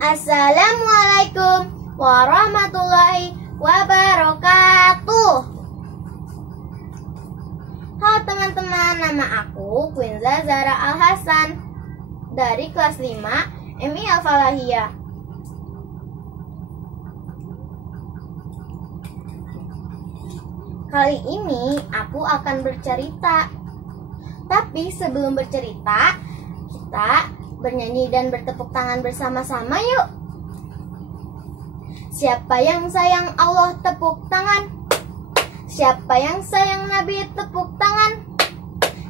Assalamualaikum warahmatullahi wabarakatuh. Halo teman-teman, nama aku Quinza Zara Al-Hasan dari kelas 5 MI Al-Falahiyah. Kali ini aku akan bercerita. Tapi sebelum bercerita, kita bernyanyi dan bertepuk tangan bersama-sama yuk. Siapa yang sayang Allah tepuk tangan. Siapa yang sayang Nabi tepuk tangan.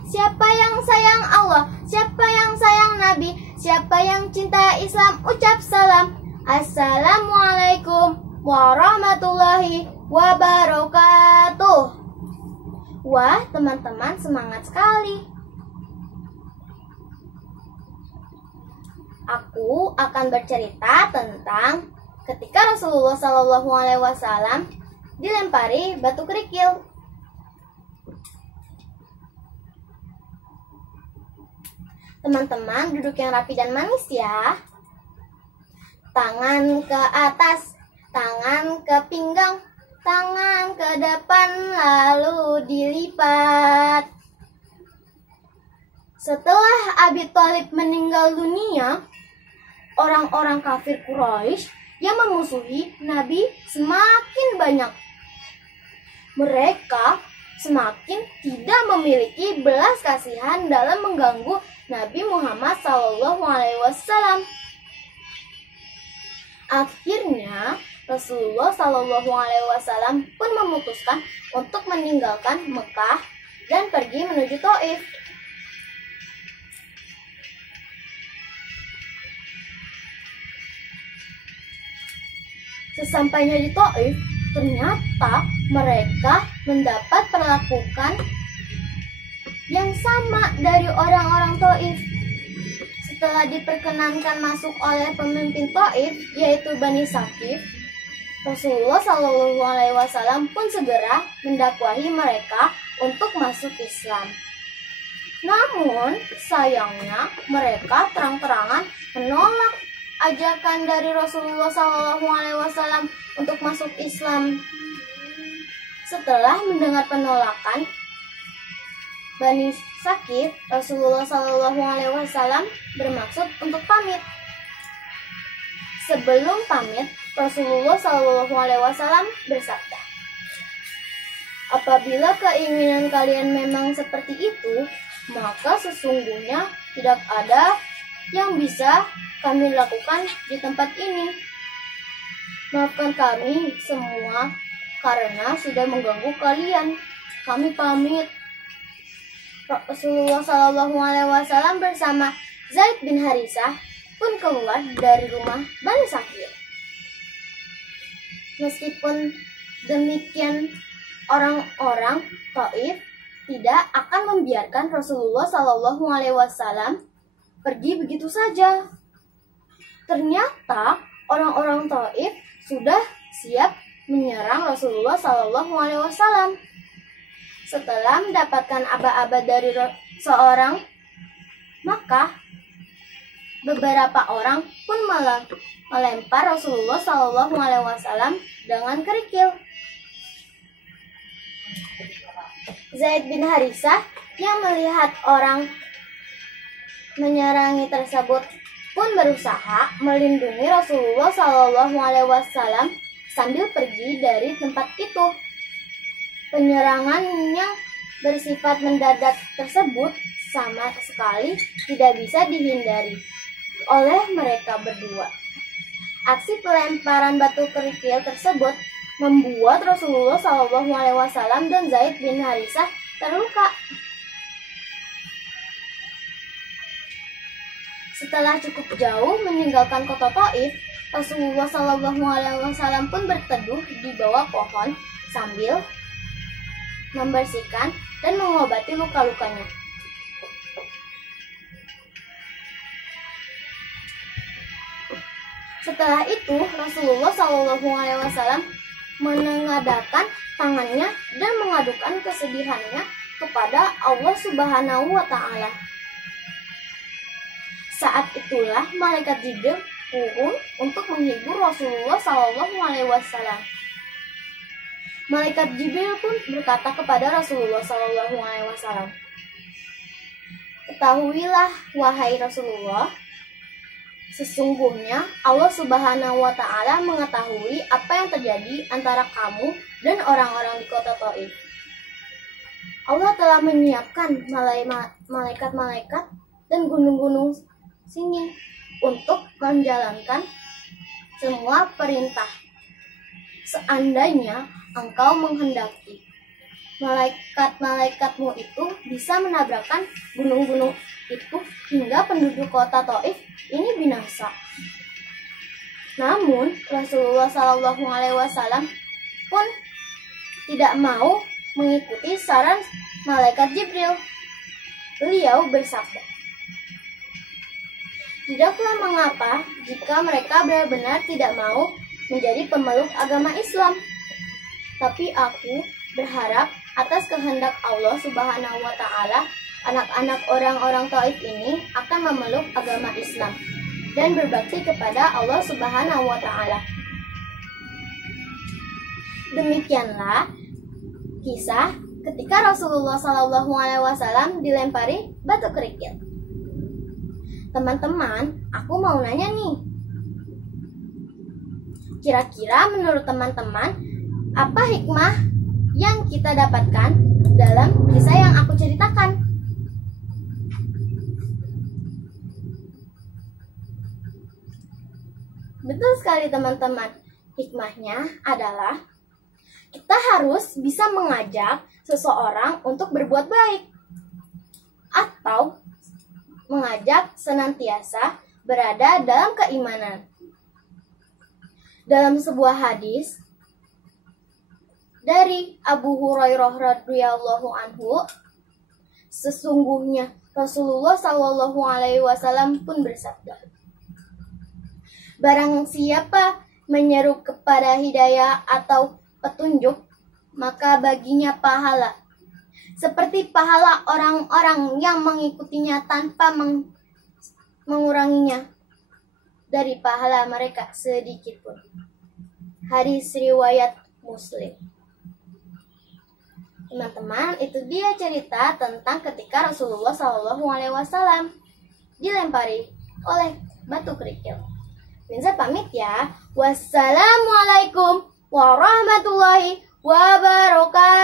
Siapa yang sayang Allah, siapa yang sayang Nabi, siapa yang cinta Islam ucap salam. Assalamualaikum warahmatullahi wabarakatuh. Wah, teman-teman semangat sekali. Aku akan bercerita tentang ketika Rasulullah SAW dilempari batu kerikil. Teman-teman duduk yang rapi dan manis ya. Tangan ke atas, tangan ke pinggang, tangan ke depan lalu dilipat. Setelah Abi Thalib meninggal dunia, orang-orang kafir Quraisy yang memusuhi Nabi semakin banyak. Mereka semakin tidak memiliki belas kasihan dalam mengganggu Nabi Muhammad SAW. Akhirnya Rasulullah SAW pun memutuskan untuk meninggalkan Mekah dan pergi menuju Thaif. Sesampainya di Thaif, ternyata mereka mendapat perlakuan yang sama dari orang-orang Thaif. Setelah diperkenankan masuk oleh pemimpin Thaif, yaitu Bani Saqif, Rasulullah SAW pun segera mendakwahi mereka untuk masuk Islam. Namun, sayangnya mereka terang-terangan menolak ajakan dari Rasulullah SAW untuk masuk Islam. Setelah mendengar penolakan Bani Saqif, Rasulullah SAW bermaksud untuk pamit. Sebelum pamit, Rasulullah SAW bersabda, "Apabila keinginan kalian memang seperti itu, maka sesungguhnya tidak ada yang bisa kami lakukan di tempat ini. Maafkan kami semua karena sudah mengganggu kalian. Kami pamit." Rasulullah SAW bersama Zaid bin Harisah pun keluar dari rumah Bani Saqif. Meskipun demikian, orang-orang Thaif tidak akan membiarkan Rasulullah SAW pergi begitu saja. Ternyata orang-orang Thaif sudah siap menyerang Rasulullah SAW. Setelah mendapatkan aba-aba dari seorang, maka beberapa orang pun melempar Rasulullah SAW dengan kerikil. Zaid bin Harisah yang melihat orang menyerangi tersebut pun berusaha melindungi Rasulullah SAW sambil pergi dari tempat itu. Penyerangan yang bersifat mendadak tersebut sama sekali tidak bisa dihindari oleh mereka berdua. Aksi pelemparan batu kerikil tersebut membuat Rasulullah SAW dan Zaid bin Harisah terluka. Setelah cukup jauh meninggalkan kota Thaif, Rasulullah SAW pun berteduh di bawah pohon sambil membersihkan dan mengobati luka-lukanya. Setelah itu, Rasulullah SAW menengadahkan tangannya dan mengadukan kesedihannya kepada Allah Subhanahu wa Ta'ala. Saat itulah malaikat Jibril turun untuk menghibur Rasulullah SAW. Malaikat Jibril pun berkata kepada Rasulullah SAW, "Ketahuilah, wahai Rasulullah, sesungguhnya Allah Subhanahu wa Ta'ala mengetahui apa yang terjadi antara kamu dan orang-orang di kota Taif. Allah telah menyiapkan malaikat-malaikat dan gunung-gunung sini untuk menjalankan semua perintah. Seandainya engkau menghendaki, malaikat-malaikatmu itu bisa menabrakkan gunung-gunung itu hingga penduduk kota Taif ini binasa." Namun Rasulullah SAW pun tidak mau mengikuti saran malaikat Jibril. Beliau bersabda, "Tidaklah mengapa jika mereka benar-benar tidak mau menjadi pemeluk agama Islam. Tapi aku berharap atas kehendak Allah Subhanahu wa Ta'ala, anak-anak orang-orang Taif ini akan memeluk agama Islam dan berbakti kepada Allah Subhanahu wa Ta'ala." Demikianlah kisah ketika Rasulullah SAW dilempari batu kerikil. Teman-teman, aku mau nanya nih. Kira-kira menurut teman-teman, apa hikmah yang kita dapatkan dalam kisah yang aku ceritakan? Betul sekali teman-teman. Hikmahnya adalah kita harus bisa mengajak seseorang untuk berbuat baik, atau mengajak senantiasa berada dalam keimanan. Dalam sebuah hadis dari Abu Hurairah radhiyallahu anhu, sesungguhnya Rasulullah SAW pun bersabda, "Barang siapa menyeru kepada hidayah atau petunjuk, maka baginya pahala seperti pahala orang-orang yang mengikutinya tanpa menguranginya dari pahala mereka sedikitpun." Hadis riwayat Muslim. Teman-teman, itu dia cerita tentang ketika Rasulullah SAW dilempari oleh batu kerikil. Linza pamit ya. Wassalamualaikum warahmatullahi wabarakatuh.